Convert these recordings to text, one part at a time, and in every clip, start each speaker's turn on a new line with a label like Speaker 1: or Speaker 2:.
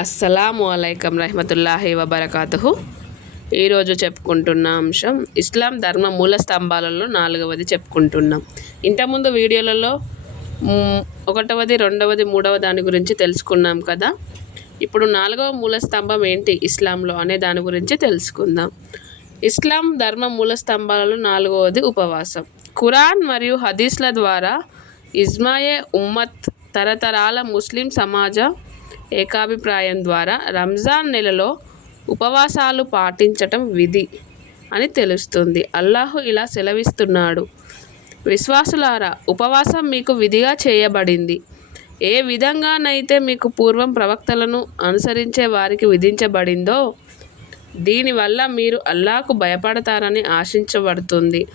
Speaker 1: అస్సలాము అలైకం రహమతుల్లాహి వబర్కాతుహు. ఈరోజు చెప్పుకుంటున్న అంశం ఇస్లాం ధర్మ మూల స్తంభాలలో నాలుగవది చెప్పుకుంటున్నాం. ఇంతకుముందు వీడియోలలో ఒకటవది రెండవది మూడవ దాని గురించి తెలుసుకున్నాం కదా. ఇప్పుడు నాలుగవ మూల స్తంభం ఏంటి ఇస్లాంలో అనే దాని గురించి తెలుసుకుందాం. ఇస్లాం ధర్మ మూల స్తంభాలలో నాలుగవది ఉపవాసం. ఖురాన్ మరియు హదీస్ల ద్వారా ఇజ్మాయే ఉమ్మత్ తరతరాల ముస్లిం సమాజ ఏకాభిప్రాయం ద్వారా రంజాన్ నెలలో ఉపవాసాలు పాటించటం విధి అని తెలుస్తుంది. అల్లాహు ఇలా సెలవిస్తున్నాడు. విశ్వాసులారా ఉపవాసం మీకు విధిగా చేయబడింది. ఏ విధంగానైతే మీకు పూర్వం ప్రవక్తలను అనుసరించే వారికి విధించబడిందో దీనివల్ల మీరు అల్లాకు భయపడతారని ఆశించబడుతుంది.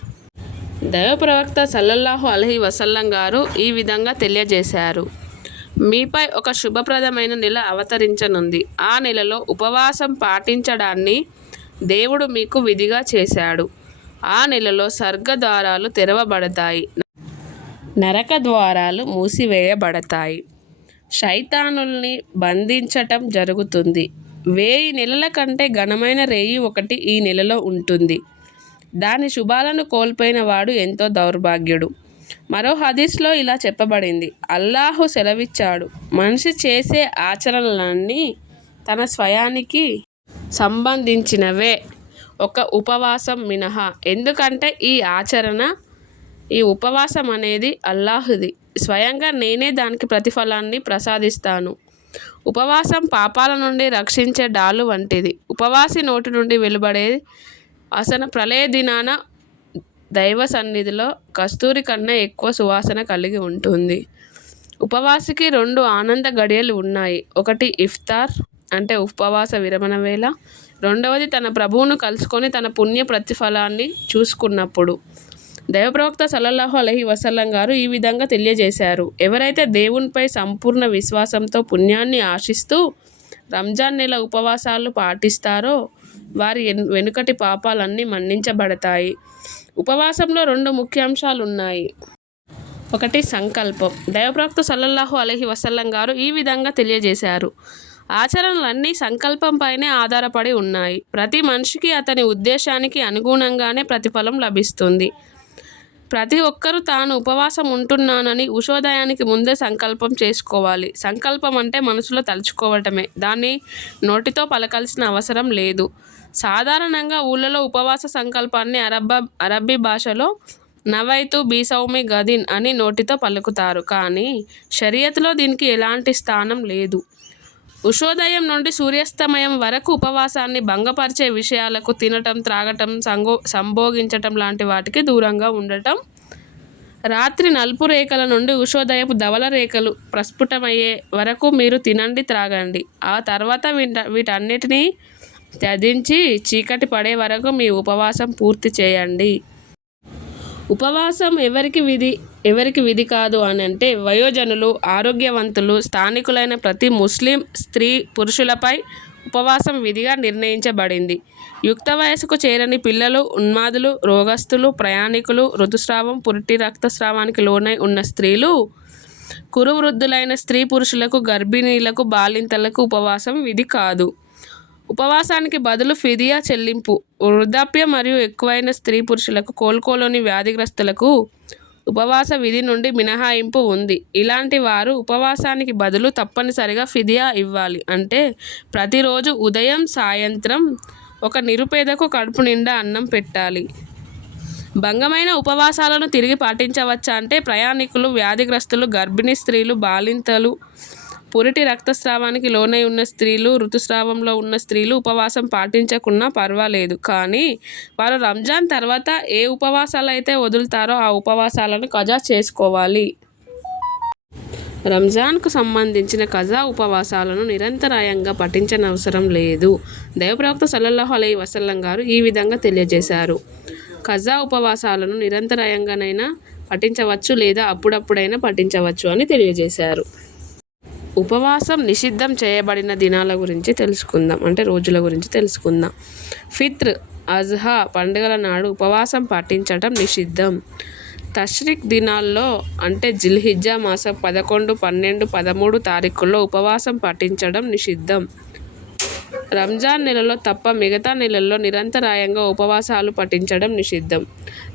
Speaker 1: దైవ ప్రవక్త సల్లల్లాహు అలహి వసల్లం గారు ఈ విధంగా తెలియజేశారు. మీపై ఒక శుభప్రదమైన నెల అవతరించనుంది. ఆ నెలలో ఉపవాసం పాటించడాన్ని దేవుడు మీకు విధిగా చేశాడు. ఆ నెలలో స్వర్గ ద్వారాలు తెరవబడతాయి. నరక ద్వారాలు మూసివేయబడతాయి. శైతానుల్ని బంధించటం జరుగుతుంది. వేయి నెలల కంటే ఘనమైన రేయి ఒకటి ఈ నెలలో ఉంటుంది. దాని శుభాలను కోల్పోయిన వాడు ఎంతో దౌర్భాగ్యుడు. మరో హదీస్లో ఇలా చెప్పబడింది. అల్లాహు సెలవిచ్చాడు. మనిషి చేసే ఆచరణలన్నీ తన స్వయానికి సంబంధించినవే. ఒక ఉపవాసం మినహా. ఎందుకంటే ఈ ఆచరణ ఈ ఉపవాసం అనేది అల్లాహుది. స్వయంగా నేనే దానికి ప్రతిఫలాన్ని ప్రసాదిస్తాను. ఉపవాసం పాపాల నుండి రక్షించే డాలు వంటిది. ఉపవాసి నోటి నుండి వెలువడే అసన ప్రళయ దినాన దైవ సన్నిధిలో కస్తూరి కన్నా ఎక్కువ సువాసన కలిగి ఉంటుంది. ఉపవాసికి రెండు ఆనంద గడియలు ఉన్నాయి. ఒకటి ఇఫ్తార్ అంటే ఉపవాస విరమణ వేళ. రెండవది తన ప్రభువును కలుసుకొని తన పుణ్య ప్రతిఫలాన్ని చూసుకున్నప్పుడు. దైవప్రవక్త సల్లల్లాహు అలహి వసల్లం గారు ఈ విధంగా తెలియజేశారు. ఎవరైతే దేవునిపై సంపూర్ణ విశ్వాసంతో పుణ్యాన్ని ఆశిస్తూ రంజాన్ నెల ఉపవాసాలు పాటిస్తారో వారి వెనుకటి పాపాలన్నీ మన్నించబడతాయి. ఉపవాసంలో రెండు ముఖ్యాంశాలు ఉన్నాయి ఒకటి సంకల్పం. దైవప్రవక్త సల్లల్లాహు అలహి వసల్లం గారు ఈ విధంగా తెలియజేశారు. ఆచరణలన్నీ సంకల్పంపైనే ఆధారపడి ఉన్నాయి. ప్రతి మనిషికి అతని ఉద్దేశానికి అనుగుణంగానే ప్రతిఫలం లభిస్తుంది. ప్రతి ఒక్కరూ తాను ఉపవాసం ఉంటున్నానని ఉషోదయానికి ముందే సంకల్పం చేసుకోవాలి. సంకల్పం అంటే మనసులో తలుచుకోవటమే. దాన్ని నోటితో పలకాల్సిన అవసరం లేదు. సాధారణంగా ఊళ్ళలో ఉపవాస సంకల్పాన్ని అరబ్బ అరబ్బీ భాషలో నవైతు బీసౌమి గదిన్ అని నోటితో పలుకుతారు. కానీ షరియత్లో దీనికి ఎలాంటి స్థానం లేదు. ఉషోదయం నుండి సూర్యాస్తమయం వరకు ఉపవాసాన్ని భంగపరిచే విషయాలకు తినటం త్రాగటం సంగో సంభోగించటం లాంటి వాటికి దూరంగా ఉండటం. రాత్రి నలుపు రేఖల నుండి ఉషోదయపు ధవల రేఖలు ప్రస్ఫుటమయ్యే వరకు మీరు తినండి త్రాగండి. ఆ తర్వాత వీట వీటన్నిటినీ త్యజించి చీకటి పడే వరకు మీ ఉపవాసం పూర్తి చేయండి. ఉపవాసం ఎవరికి విధి ఎవరికి విధి కాదు అని అంటే వయోజనులు ఆరోగ్యవంతులు స్థానికులైన ప్రతి ముస్లిం స్త్రీ పురుషులపై ఉపవాసం విధిగా నిర్ణయించబడింది. యుక్త వయసుకు చేరని పిల్లలు ఉన్మాదులు రోగస్తులు ప్రయాణికులు ఋతుస్రావం పురిటి రక్తస్రావానికి లోనై ఉన్న స్త్రీలు కురువృద్ధులైన స్త్రీ పురుషులకు గర్భిణీలకు బాలింతలకు ఉపవాసం విధి కాదు. ఉపవాసానికి బదులు ఫిదియా చెల్లింపు. వృద్ధాప్య మరియు ఎక్కువైన స్త్రీ పురుషులకు కోలుకోలోని వ్యాధిగ్రస్తులకు ఉపవాస విధి నుండి మినహాయింపు ఉంది. ఇలాంటి వారు ఉపవాసానికి బదులు తప్పనిసరిగా ఫిదియా ఇవ్వాలి. అంటే ప్రతిరోజు ఉదయం సాయంత్రం ఒక నిరుపేదకు కడుపు నిండా అన్నం పెట్టాలి. భంగమైన ఉపవాసాలను తిరిగి పాటించవచ్చా? అంటే ప్రయాణికులు వ్యాధిగ్రస్తులు గర్భిణీ స్త్రీలు బాలింతలు పురిటి రక్తస్రావానికి లోనై ఉన్న స్త్రీలు ఋతుస్రావంలో ఉన్న స్త్రీలు ఉపవాసం పాటించకున్నా పర్వాలేదు. కానీ వారు రంజాన్ తర్వాత ఏ ఉపవాసాలు అయితే వదులుతారో ఆ ఉపవాసాలను కజా చేసుకోవాలి. రంజాన్కు సంబంధించిన కజా ఉపవాసాలను నిరంతరాయంగా పఠించనవసరం లేదు. దైవప్రవక్త సల్లల్లాహు అలై వసల్లం గారు ఈ విధంగా తెలియజేశారు. కజా ఉపవాసాలను నిరంతరాయంగానైనా పఠించవచ్చు లేదా అప్పుడప్పుడైనా పఠించవచ్చు అని తెలియజేశారు. ఉపవాసం నిషిద్ధం చేయబడిన దినాల గురించి తెలుసుకుందాం. అంటే రోజుల గురించి తెలుసుకుందాం. ఫిత్ర్ అజ్హా పండుగల నాడు ఉపవాసం పాటించటం నిషిద్ధం. తష్రిక్ దినాల్లో అంటే జిల్హిజ్జా మాసం పదకొండు పన్నెండు పదమూడు తారీఖుల్లో ఉపవాసం పాటించడం నిషిద్ధం. రంజాన్ నెలలో తప్ప మిగతా నెలల్లో నిరంతరాయంగా ఉపవాసాలు పాటించడం నిషిద్ధం.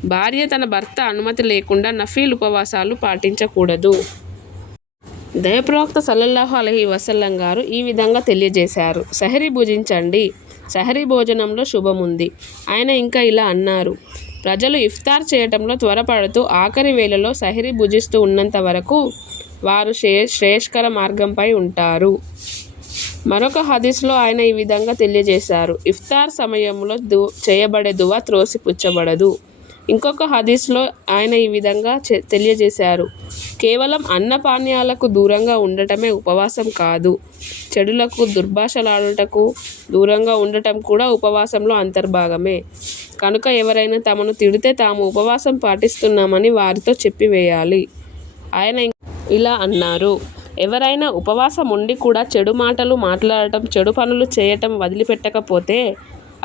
Speaker 1: భార్య తన భర్త అనుమతి లేకుండా నఫీల్ ఉపవాసాలు పాటించకూడదు. దయప్రవక్త సల్లల్లాహు అలహి వసల్లం గారు ఈ విధంగా తెలియజేశారు. సహరి భుజించండి. సహరి భోజనంలో శుభముంది. ఆయన ఇంకా ఇలా అన్నారు. ప్రజలు ఇఫ్తార్ చేయటంలో త్వరపడుతూ ఆఖరి వేళలో సహరి భుజిస్తూ ఉన్నంత వరకు వారు శ్రే శ్రేష్కర మార్గంపై ఉంటారు. మరొక హదీస్లో ఆయన ఈ విధంగా తెలియజేశారు. ఇఫ్తార్ సమయంలో దు చేయబడే దువా త్రోసిపుచ్చబడదు. ఇంకొక హదీస్లో ఆయన ఈ విధంగా తెలియజేశారు. కేవలం అన్నపానీయాలకు దూరంగా ఉండటమే ఉపవాసం కాదు. చెడులకు దుర్భాషలాడుటకు దూరంగా ఉండటం కూడా ఉపవాసంలో అంతర్భాగమే. కనుక ఎవరైనా తమను తిడితే తాము ఉపవాసం పాటిస్తున్నామని వారితో చెప్పివేయాలి. ఆయన ఇలా అన్నారు. ఎవరైనా ఉపవాసం ఉండి కూడా చెడు మాటలు మాట్లాడటం చెడు పనులు చేయటం వదిలిపెట్టకపోతే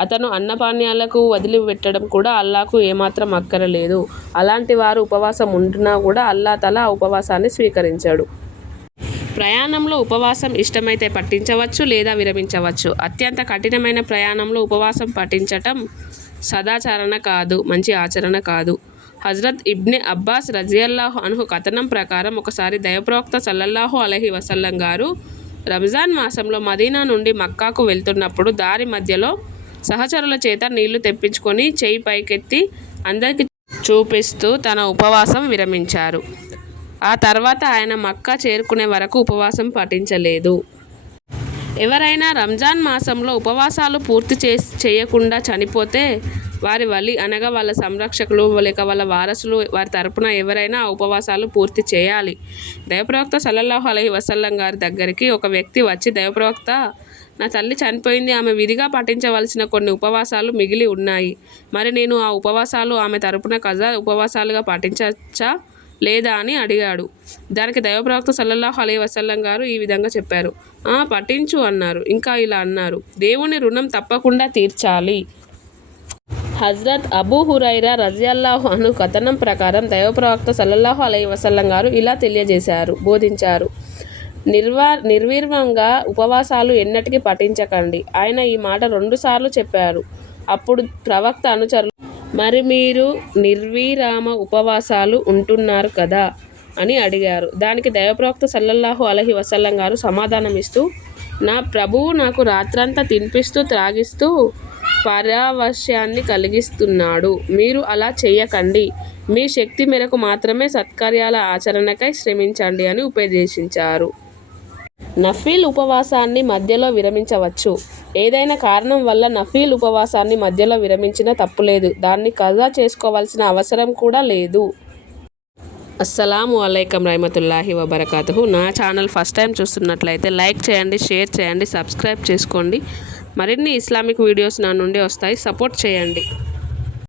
Speaker 1: అతను అన్నపానీయాలకు వదిలిపెట్టడం కూడా అల్లాకు ఏమాత్రం అక్కరలేదు. అలాంటి వారు ఉపవాసం ఉంటున్నా కూడా అల్లా తల ఆ ఉపవాసాన్ని స్వీకరించాడు. ప్రయాణంలో ఉపవాసం ఇష్టమైతే పట్టించవచ్చు లేదా విరమించవచ్చు. అత్యంత కఠినమైన ప్రయాణంలో ఉపవాసం పఠించటం సదాచరణ కాదు మంచి ఆచరణ కాదు. హజరత్ ఇబ్నె అబ్బాస్ రజియల్లాహు అన్హు కథనం ప్రకారం ఒకసారి దయప్రవక్త సల్లల్లాహు అలహి వసల్లం గారు రంజాన్ మాసంలో మదీనా నుండి మక్కాకు వెళ్తున్నప్పుడు దారి మధ్యలో సహచరుల చేత నీళ్ళు తెప్పించుకొని చేయి పైకెత్తి అందరికీ చూపిస్తూ తన ఉపవాసం విరమించారు. ఆ తర్వాత ఆయన మక్కా చేరుకునే వరకు ఉపవాసం పాటించలేదు. ఎవరైనా రంజాన్ మాసంలో ఉపవాసాలు పూర్తి చే చేయకుండా చనిపోతే వారి వలి అనగా వాళ్ళ సంరక్షకులు లేక వాళ్ళ వారసులు వారి తరపున ఎవరైనా ఉపవాసాలు పూర్తి చేయాలి. దైవప్రవక్త సల్లల్లాహు అలహి వసల్లం గారి దగ్గరికి ఒక వ్యక్తి వచ్చి దైవప్రవక్త నా తల్లి చనిపోయింది ఆమె విధిగా పాటించవలసిన కొన్ని ఉపవాసాలు మిగిలి ఉన్నాయి. మరి నేను ఆ ఉపవాసాలు ఆమె తరపున కజా ఉపవాసాలుగా పాటించచ్చా లేదా అని అడిగాడు. దానికి దైవప్రవక్త సల్లల్లాహు అలై వసల్లం గారు ఈ విధంగా చెప్పారు. "ఆ, పఠించు అన్నారు. ఇంకా ఇలా అన్నారు. దేవుని రుణం తప్పకుండా తీర్చాలి. హజ్రత్ అబూ హురైరా రజియల్లాహు అను కథనం ప్రకారం దైవప్రవక్త సల్లల్లాహు అలై వసల్లం గారు ఇలా తెలియజేశారు బోధించారు. నిర్వా నిర్వీర్వంగా ఉపవాసాలు ఎన్నటికీ పఠించకండి. ఆయన ఈ మాట రెండుసార్లు చెప్పారు. అప్పుడు ప్రవక్త అనుచరులు మరి మీరు నిర్విరామ ఉపవాసాలు ఉంటున్నారు కదా? అని అడిగారు. దానికి దైవప్రవక్త సల్లల్లాహు అలహి వసల్లం గారు సమాధానమిస్తూ నా ప్రభువు నాకు రాత్రంతా తినిపిస్తూ త్రాగిస్తూ పరావశ్యాన్ని కలిగిస్తున్నాడు. మీరు అలా చేయకండి మీ శక్తి మేరకు మాత్రమే సత్కార్యాల ఆచరణకై శ్రమించండి అని ఉపదేశించారు. నఫీల్ ఉపవాసాన్ని మధ్యలో విరమించవచ్చు. ఏదైనా కారణం వల్ల నఫీల్ ఉపవాసాన్ని మధ్యలో విరమించినా తప్పులేదు దాన్ని కజా చేసుకోవాల్సిన అవసరం కూడా లేదు. అస్సలాము అలైకం రహమతుల్లాహి వబర్కాతుహు. నా ఛానల్ ఫస్ట్ టైం చూస్తున్నట్లయితే లైక్ చేయండి షేర్ చేయండి సబ్స్క్రైబ్ చేసుకోండి. మరిన్ని ఇస్లామిక్ వీడియోస్ నా నుండి వస్తాయి. సపోర్ట్ చేయండి.